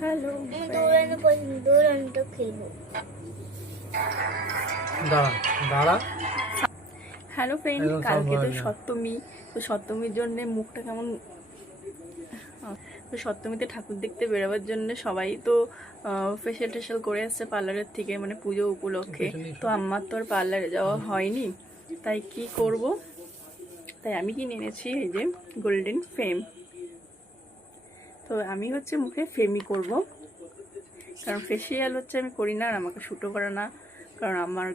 Hello দৌড়ানোটা খেলবো। Hello friend, কালকে তো সপ্তমী। তো সপ্তমীর জন্য মুখটা কেমন, তো সপ্তমীতে ঠাকুর দেখতে বেরোবার জন্য সবাই তো ফেশিয়াল টেশিয়াল করে আসছে পার্লারের থেকে, মানে পুজো উপলক্ষে। তো আমার তো আর পার্লারে যাওয়া হয়নি, তাই কি করব, তাই আমি কিনে এনেছি এই যে গোল্ডেন ফেম। তো আমি হচ্ছে মুখে ফেমই করব, কারণ ফেশিয়াল হচ্ছে আমি করি না আর আমাকে শ্যুটও করে না, কারণ আমার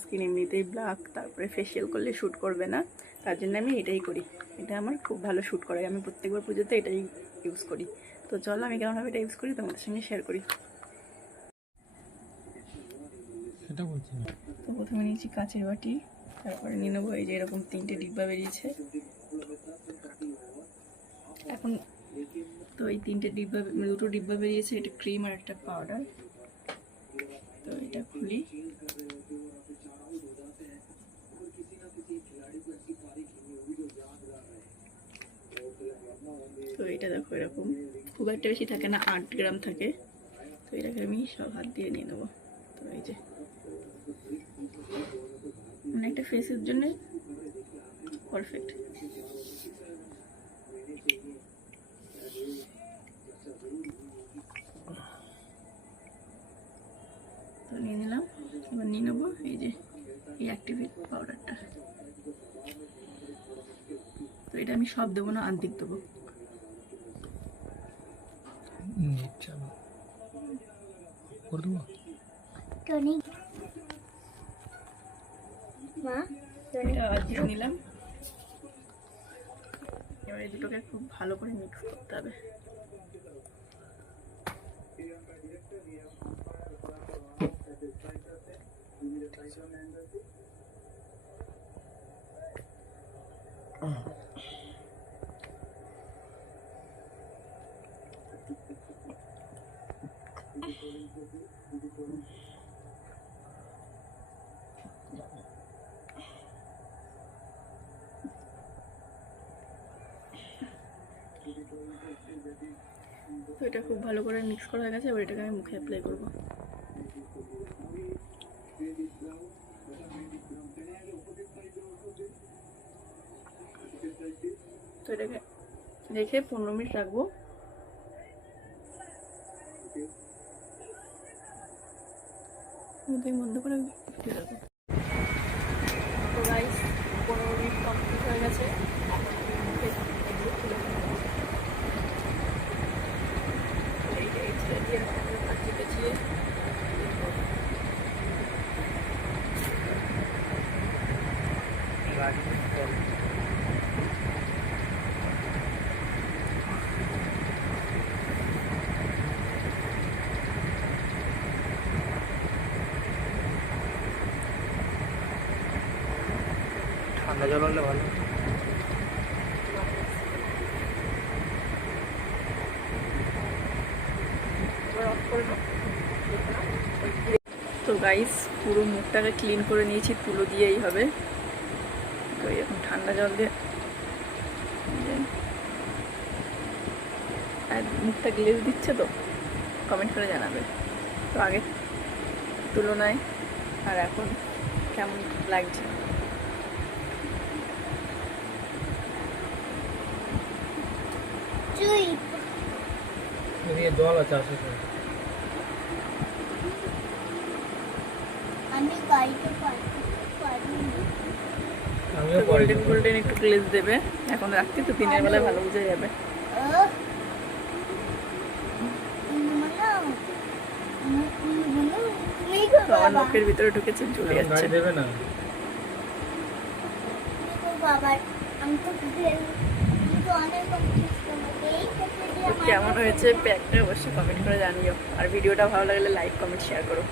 স্কিন এমনিতেই ব্ল্যাক, তারপরে ফেশিয়াল করলে শ্যুট করবে না, তার জন্য আমি এটাই করি। এটা আমার খুব ভালো শ্যুট করে, আমি প্রত্যেকবার পুজোতে এটাই ইউজ করি। তো চলো আমি কেমনভাবে এটা ইউজ করি তোমাদের সঙ্গে শেয়ার করি। তো প্রথমে নিয়েছি কাঁচের বাটি, তারপরে নিয়ে নেবো এই যে এরকম 3টে ডিব্বা বেরিয়েছে এখন। তো এই 3টে ডিব্বা, 2টো ডিব্বা বেরিয়েছে, এটা ক্রিম আর একটা পাউডার। তো এটা খুলি, তো এটা দেখো এরকম খুব একটা বেশি থাকে না, 8 গ্রাম থাকে। তো এটাকে আমি সব হাত দিয়ে নিয়ে নেবো। তো এই যে মানে একটা ফেসের জন্য পারফেক্ট। তো নিয়ে নিলাম, এবার নিয়ে নেবো এই যে এই অ্যাক্টিভেট পাউডারটা। তো এটা আমি সব দেবো না, আর্ধেক দেবো। নিলাম, এবার এই দুটোকে খুব ভালো করে মিক্স করতে হবে। তো এটা খুব ভালো করে মিক্স করা হয়ে গেছে, এবার এটাকে আমি মুখে অ্যাপ্লাই করবো। তো এটাকে রেখে 15 মিনিট রাখবো। বন্ধ করে রাখবো। তো গাইস 15 মিনিট কমপ্লিট হয়ে গেছে, ঠান্ডা জল হলে ভালো। তো গাইস পুরো মুখটাকে ক্লিন করে নিয়েছি, তুলো দিয়েই হবে। তো এরকম ঠান্ডা জল দিয়ে আর মুখটা গ্লেজ দিচ্ছে, তো কমেন্ট করে জানাবে তো আগে তুলনায় আর এখন কেমন লাগছে। জল আছে আসলে গোল্ডেন গোল্ডেন একটু গ্লেজ দেবে, এখন রাখতে তো দিনের বেলায় ভালো বোঝা যাবে। আমার মুখের ভিতরে ঢুকেছে, চলে যাচ্ছে। দেবে না কেমন হয়েছে প্যাকটা অবশ্যই কমেন্ট করে জানিও, আর ভিডিওটা ভালো লাগলে লাইক কমেন্ট শেয়ার করো।